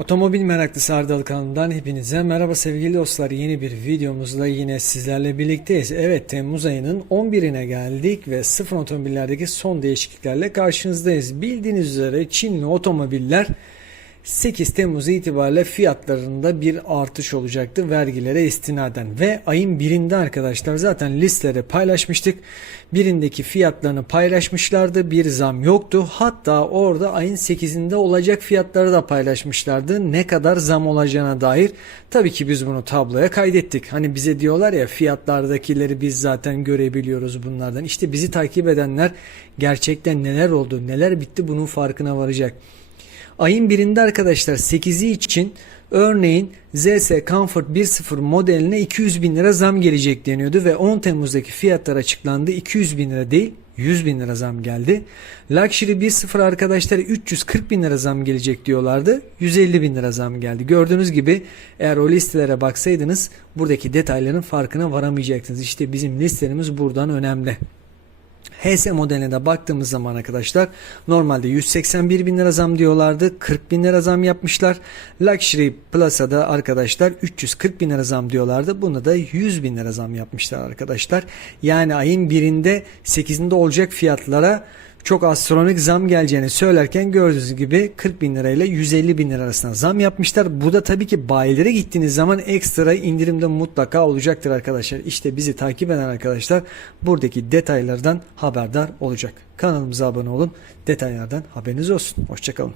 Otomobil meraklısı Ardal kanalından hepinize merhaba sevgili dostlar. Yeni bir videomuzda yine sizlerle birlikteyiz. Evet Temmuz ayının 11'ine geldik ve sıfır otomobillerdeki son değişikliklerle karşınızdayız. Bildiğiniz üzere Çinli otomobiller 8 Temmuz itibariyle fiyatlarında bir artış olacaktı vergilere istinaden ve ayın birinde arkadaşlar zaten listelere paylaşmıştık. Birindeki fiyatlarını paylaşmışlardı bir zam yoktu hatta orada ayın 8'inde olacak fiyatları da paylaşmışlardı ne kadar zam olacağına dair. Tabii ki biz bunu tabloya kaydettik. Hani bize diyorlar ya fiyatlardakileri biz zaten görebiliyoruz bunlardan. İşte bizi takip edenler gerçekten neler oldu neler bitti bunun farkına varacak. Ayın birinde arkadaşlar 8'i için örneğin ZS Comfort 1.0 modeline 200 bin lira zam gelecek deniyordu ve 10 Temmuz'daki fiyatlar açıklandı. 200 bin lira değil 100 bin lira zam geldi. Luxury 1.0 arkadaşlar 340 bin lira zam gelecek diyorlardı. 150 bin lira zam geldi. Gördüğünüz gibi eğer o listelere baksaydınız buradaki detayların farkına varamayacaktınız. İşte bizim listelerimiz buradan önemli. HS modeline de baktığımız zaman arkadaşlar normalde 181 bin lira zam diyorlardı 40 bin lira zam yapmışlar. Luxury Plus'a da arkadaşlar 340 bin lira zam diyorlardı buna da 100 bin lira zam yapmışlar arkadaşlar. Yani ayın birinde 8'inde olacak fiyatlara çok astronomik zam geleceğini söylerken gördüğünüz gibi 40 bin lirayla 150 bin lira arasında zam yapmışlar. Bu da tabii ki bayilere gittiğiniz zaman ekstra indirimde mutlaka olacaktır arkadaşlar. İşte bizi takip eden arkadaşlar buradaki detaylardan haberdar olacak. Kanalımıza abone olun. Detaylardan haberiniz olsun. Hoşçakalın.